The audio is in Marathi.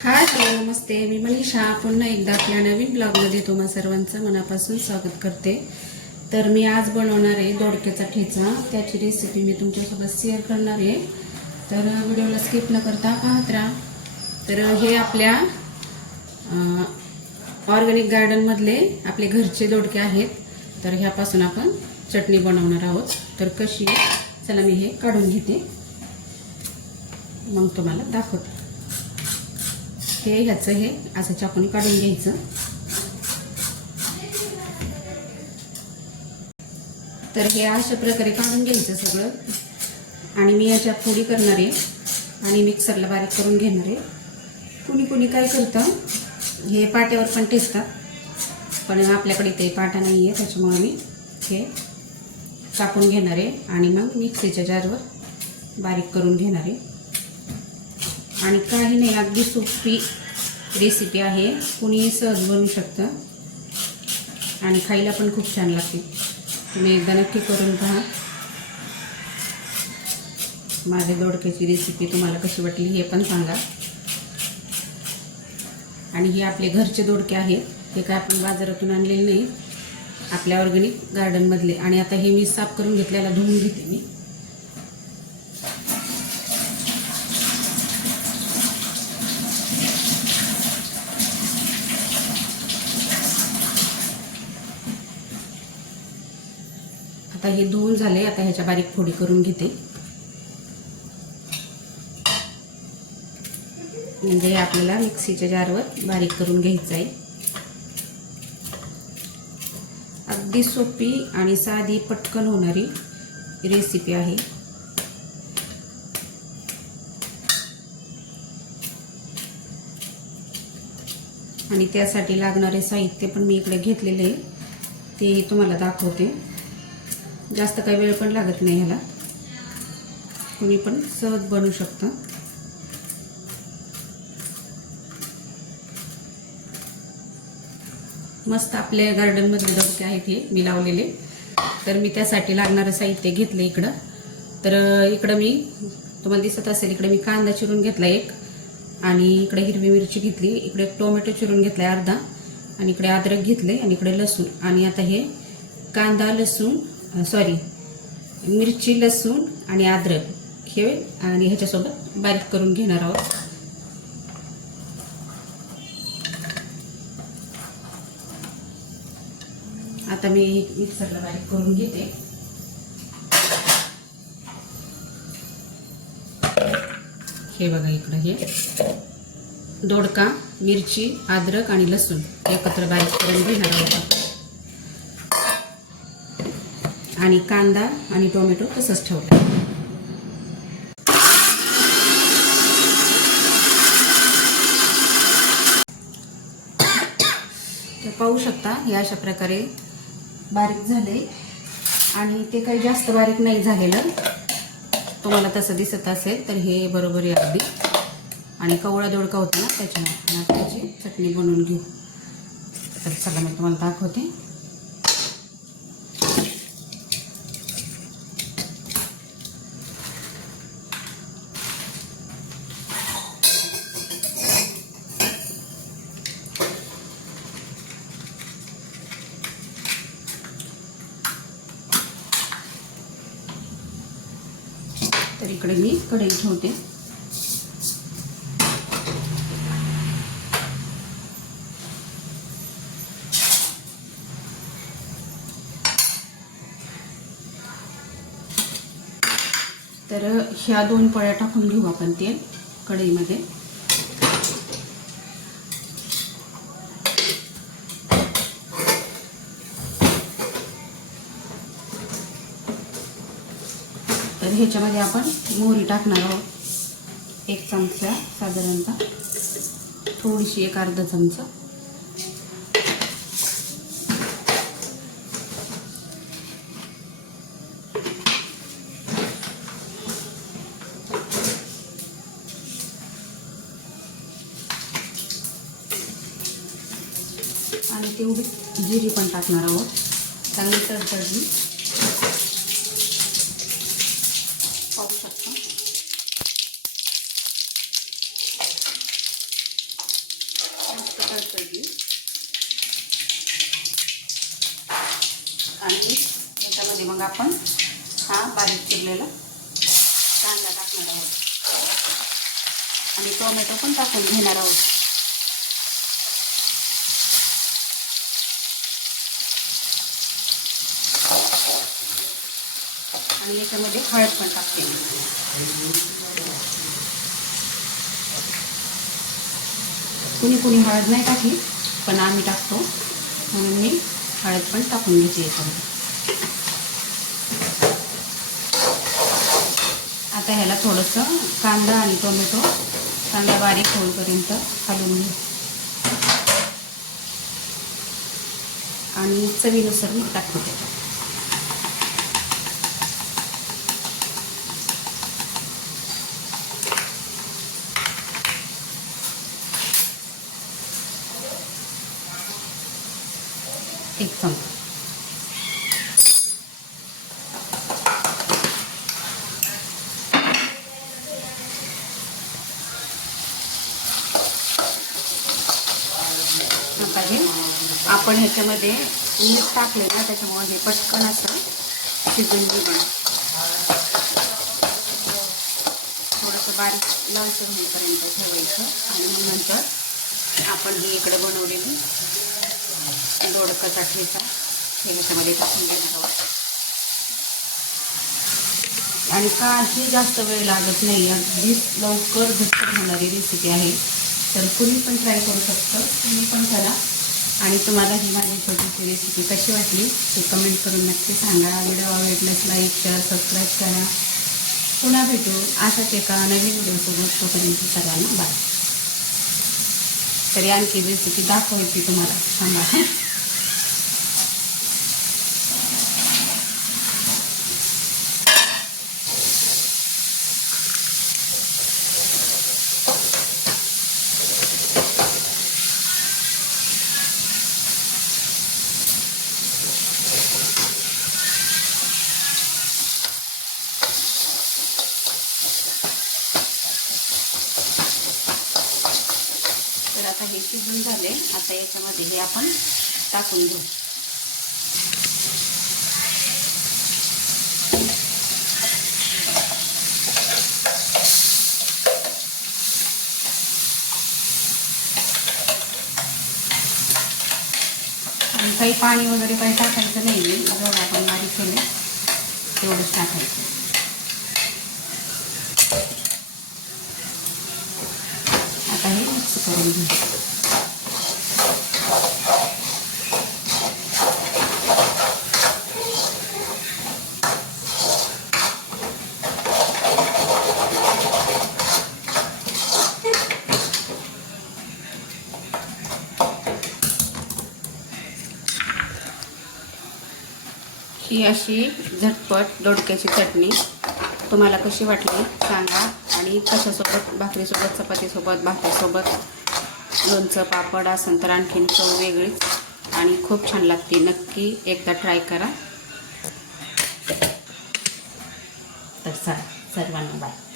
हाय हॅलो नमस्ते, मी मनीषा पुन्हा एकदा आपल्या नवीन ब्लॉगमध्ये तुम्हा सर्वांचं मनापासून स्वागत करते. तर मी आज बनवणार आहे दोडक्याचा ठेचा. त्याची रेसिपी मी तुमच्यासोबत शेअर करणार आहे. तर व्हिडिओला स्किप न करता पाहत राहा. तर हे आपल्या ऑर्गॅनिक गार्डनमधले आपले घरचे दोडके आहेत. तर ह्यापासून आपण चटणी बनवणार आहोत. तर कशी, चला मी हे काढून घेते, मग तुम्हाला दाखवते. ह्याचं हे असं चाकून काढून घ्यायचं. तर हे अशा प्रकारे काढून घ्यायचं सगळं. आणि मी याच्या फोडी करणार आहे आणि मिक्सरला बारीक करून घेणार आहे. कुणी कुणी काय करतं, हे पाट्यावर पण टेचतात, पण आपल्याकडे ते पाटा नाही आहे, त्याच्यामुळे मी हे कापून घेणार आहे आणि मग मिक्सीच्या जारवर बारीक करून घेणार आहे. आणि काही नाही, अगदी सोपी रेसिपी आहे, कुणी सहज बनवू शकतं आणि खायला पण खूप छान लागते. तुम्ही एकदा नक्की करून पहा. माझ्या दोडक्याची रेसिपी तुम्हाला कशी वाटली हे पण सांगा. आणि हे आपले घरचे दोडके आहेत, हे काय आपण बाजारातून आणलेले नाही, आपल्या ऑर्गॅनिक गार्डनमधले. आणि आता हे मी साफ करून घेतल्याला धुवून घेते मी. आता हे धुवून झाले. आता ह्याच्या बारीक फोडी करून घेते, म्हणजे आपल्याला मिक्सीच्या जारवर बारीक करून घ्यायचं आहे. अगदी सोपी आणि साधी पटकन होणारी रेसिपी आहे. आणि त्यासाठी लागणारे साहित्य पण मी इकडे घेतलेले आहे, ते तुम्हाला दाखवते. जास्त काही वेळ पण लागत नाही ह्याला, कोणी पण सहज बनवू शकतं. मस्त आपल्या गार्डनमध्ये दोडके आहेत हे मी लावलेले. तर मी त्यासाठी लागणारं साहित्य घेतलं इकडं. तर इकडं मी तुम्हाला दिसत असेल, इकडे मी कांदा चिरून घेतला एक, आणि इकडे हिरवी मिरची घेतली, इकडे टोमॅटो चिरून घेतला अर्धा, आणि इकडे अद्रक घेतले, आणि इकडे लसूण. आणि आता हे कांदा लसूण मिरची लसूण आणि अद्रक हे आणि ह्याच्यासोबत बारीक करून घेणार आहोत. आता मी मिक्सरला बारीक करून घेते. हे बघा, इकडं हे दोडका, मिरची, अद्रक आणि लसूण एकत्र बारीक करून घेणार आहोत. आणि कांदा आणि टोमॅटो तसंच ठेवला. तर पाहू शकता, हे अशा प्रकारे बारीक झाले. आणि ते काही जास्त बारीक नाही झालेलं, तुम्हाला तसं दिसत असेल तर हे बरोबर आहे अगदी. आणि कवळा दोडका होता ना, त्याच्यामुळे त्याची चटणी बनवून घेऊ. तर चला मी तुम्हाला दाखवते. तर इकडे मी कढई ठेवते. तर ह्या 2 पळ्या टाकून घेऊ आपण तेल कढईमध्ये. तर ह्याच्यामध्ये आपण मोहरी टाकणार आहोत, 1 चमचा साधारणतः, थोडीशी, एक अर्धा चमचा. आणि तेवढी जिरी पण टाकणार आहोत, चांगली तडतडली. पाहू शकता. आपण हा बारीक चिरलेला कांदा टाकणार आहोत आणि टोमॅटो पण टाकून घेणार आहोत. आणि याच्यामध्ये हळद पण टाकते. कुणी हळद नाही टाकली, पण आम्ही टाकतो म्हणून मी हळद पण टाकून घेते याच्यामध्ये. आता ह्याला थोडंसं कांदा आणि टोमॅटो कांदा बारीक होईपर्यंत हलवून घेऊ आणि चवीनुसार मीठ टाकतो त्याच्यात. एक चमचा. आता हे आपण ह्याच्यामध्ये मीठ टाकले ना, त्याच्यामुळे हे पटकन असं शिजून निघेल. थोडंसं बारीक लालसर होईपर्यंत ठेवायचं आणि मग नंतर आपण ही इकडे बनवलेली दोडकाचा ठेचा हे ह्याच्यामध्ये टाकून घेणार आहोत. आणि काही जास्त वेळ लागत नाही, अगदी लवकर झटपट होणारी रेसिपी आहे. तर कुणी पण ट्राय करू शकतं, तुम्ही पण करा. आणि तुम्हाला ही माझी छोटीशी रेसिपी कशी वाटली ते कमेंट करून नक्की सांगा. व्हिडिओ आवडल्यास लाईक शेअर सबस्क्राईब करा. पुन्हा भेटू अशाच एका नवीन व्हिडिओसोबत. तोपर्यंत सगळ्यांना बाय. तरी आणखी रेसिपी दाखवायची तुम्हाला, सांगा. तर आता हे शिजून झाले. आता याच्यामध्ये हे आपण टाकून घेऊ. आणि काही पाणी वगैरे काही टाकायचं नाही, जेवढं आपण बारीक केले तेवढंच टाकायचं. आता हे मिक्स करून घेऊ. ही अशी झटपट दोडक्याची चटणी तुम्हाला कशी वाटली सांगा. आणि कशासोबत, भाकरीसोबत, चपातीसोबत, भाकरीसोबत, लोणचं पापड असेल तर आणखीन चव वेगळीच आणि खूप छान लागते. नक्की एकदा ट्राय करा. तर सर्वांना बाय.